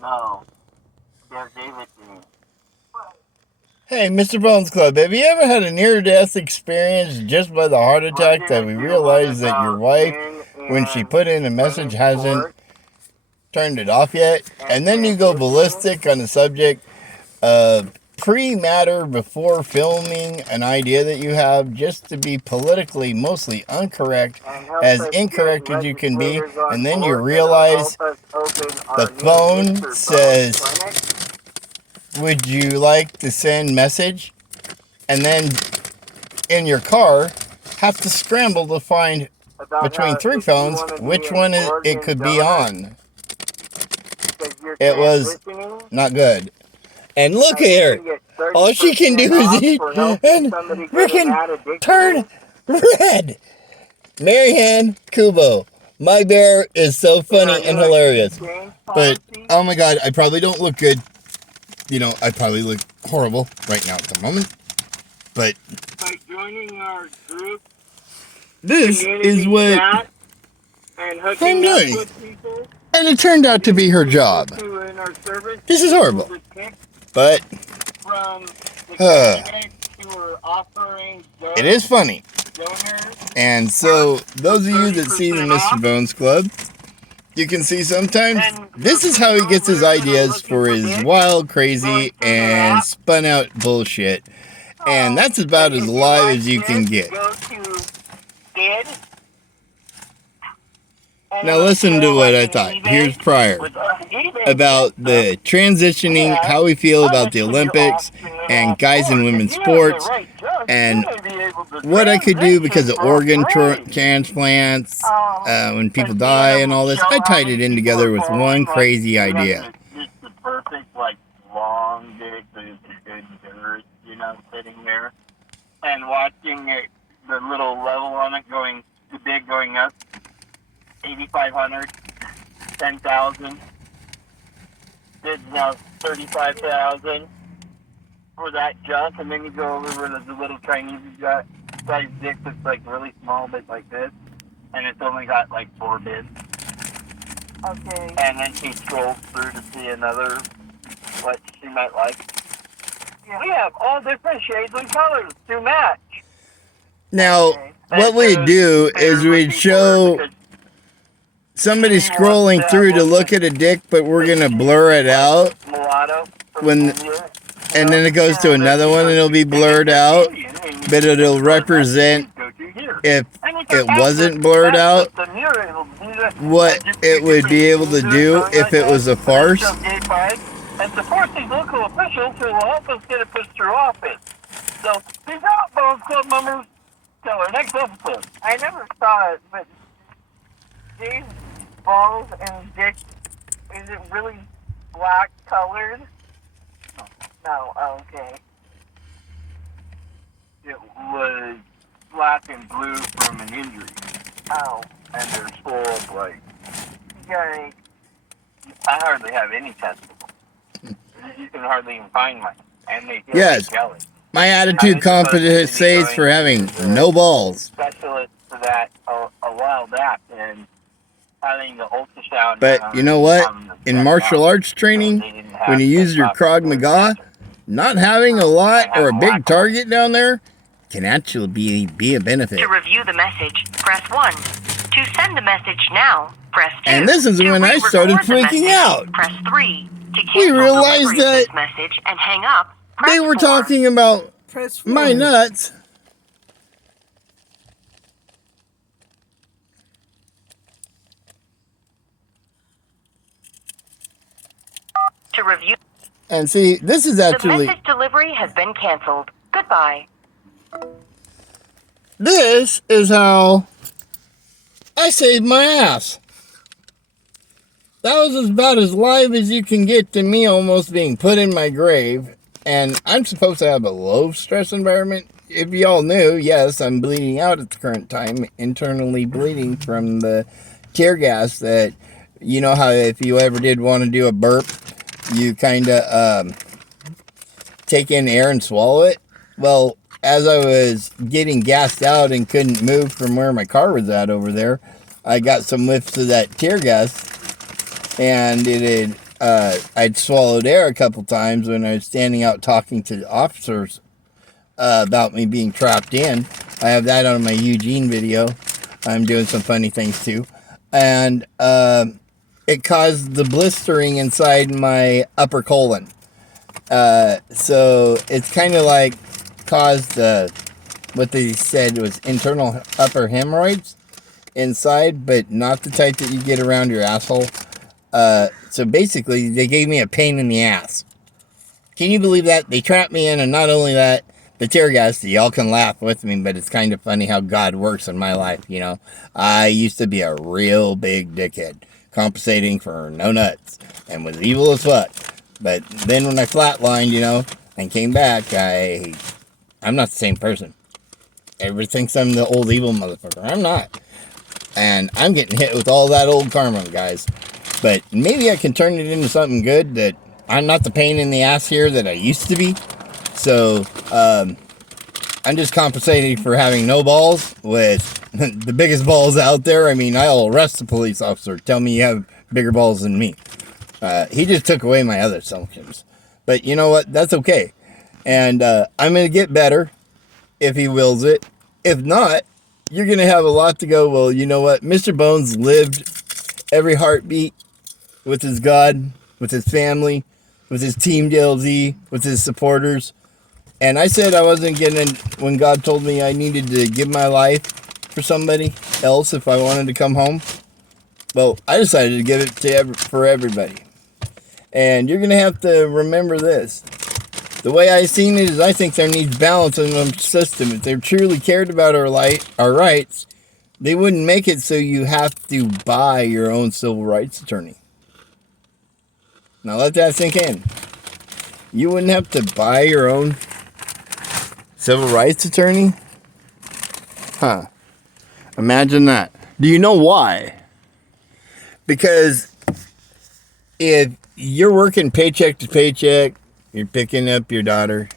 No. Just gave it to me. Hey, Mr. Bones Club, have you ever had a near-death experience just by the heart attack that we realized that your wife, when she put in a message, hasn't turned it off yet? And then you go ballistic on the subject of pre-matter before filming an idea that you have just to be politically mostly incorrect as you can be, and then you realize the phone says, would you like to send message? And then in your car have to scramble to find between three phones which one it could be on. It was not good. And look at her. All she can do is eat and freaking turn red. Marianne Kubo. My bear is so funny and hilarious. But, oh my god, I probably don't look good. You know, I probably look horrible right now at the moment. But by joining our group, this is what I'm doing. And it turned out to be her job. This is horrible. But it is funny. And so, those of you that see the Mr. Bones Club, you can see sometimes this is how he gets his ideas for his wild, crazy, and spun out bullshit. And that's about as live as you can get. Now listen to what I thought. Here's prior. About the transitioning, how we feel about the Olympics, and guys and women's sports, and what I could do because of organ transplants, when people die and all this. I tied it in together with one crazy idea. It's the perfect, like, long dick that is a good girth, you know, sitting there, and watching it, the little level on it going, the big going up, 8,500, 10,000, did now 35,000 for that junk, and then you go over where there's a little Chinese size dick that's like really small, but like this, and it's only got like 4 bits. Okay. And then she scrolls through to see another, what she might like. Yeah. We have all different shades and colors to match. Now, what we'd do is we'd show somebody scrolling through to look at a dick, but we're going to blur it out. And then it goes to another one and it'll be blurred out, but it'll represent, if it wasn't blurred out, what it would be able to do if it was a farce. And support these local officials who will help us get it pushed through office. So, peace out, Bones Club members. Till our next episode. I never saw it, but these balls and dick, is it really black colored? No, okay. It was black and blue from an injury. Oh. And they're full of, like, I hardly have any testicles. You can hardly even find mine. And they yes. Jelly. My attitude compensates for having no balls. Specialist for that a while back, and having the ultrasound. But you know what? In martial arts training, when you use your Krav Maga, not having a lot or a big target down there can actually be a benefit. To review the message, press 1. To send the message now, press 2. And this is when I started freaking out. Press 3. To we realized that this message and hang up. They were talking about my nuts. To review. And see, this is actually... The message delivery has been canceled. Goodbye. This is how I saved my ass. That was about as live as you can get to me almost being put in my grave. And I'm supposed to have a low stress environment. If y'all knew, yes, I'm bleeding out at the current time. Internally bleeding from the tear gas that, you know how if you ever did want to do a burp, you kind of take in air and swallow it. Well, as I was getting gassed out and couldn't move from where my car was at over there, I got some whiffs of that tear gas. And it had I'd swallowed air a couple times when I was standing out talking to the officers about me being trapped in. I have that on my Eugene video. I'm doing some funny things too. And it caused the blistering inside my upper colon. So it's kind of like caused what they said was internal upper hemorrhoids inside, but not the type that you get around your asshole. So basically, they gave me a pain in the ass. Can you believe that? They trapped me in, and not only that, the tear gas, y'all can laugh with me, but it's kind of funny how God works in my life, you know. I used to be a real big dickhead, compensating for no nuts, and was evil as fuck. But then when I flatlined, you know, and came back, I'm not the same person. Everybody thinks I'm the old evil motherfucker. I'm not. And I'm getting hit with all that old karma, guys. But maybe I can turn it into something good, that I'm not the pain in the ass here that I used to be. So, I'm just compensating for having no balls with the biggest balls out there. I mean, I'll arrest a police officer. Tell me you have bigger balls than me. He just took away my other assumptions. But you know what? That's okay. And I'm going to get better if he wills it. If not, you're going to have a lot to go, well, you know what? Mr. Bones lived every heartbeat with his God, with his family, with his team DLZ, with his supporters. And I said I wasn't getting, when God told me I needed to give my life for somebody else if I wanted to come home. Well, I decided to give it for everybody. And you're going to have to remember this. The way I seen it is I think there needs balance in the system. If they truly cared about our rights, they wouldn't make it so you have to buy your own civil rights attorney. Now let that sink in. You wouldn't have to buy your own civil rights attorney? Huh. Imagine that. Do you know why? Because if you're working paycheck to paycheck, you're picking up your daughter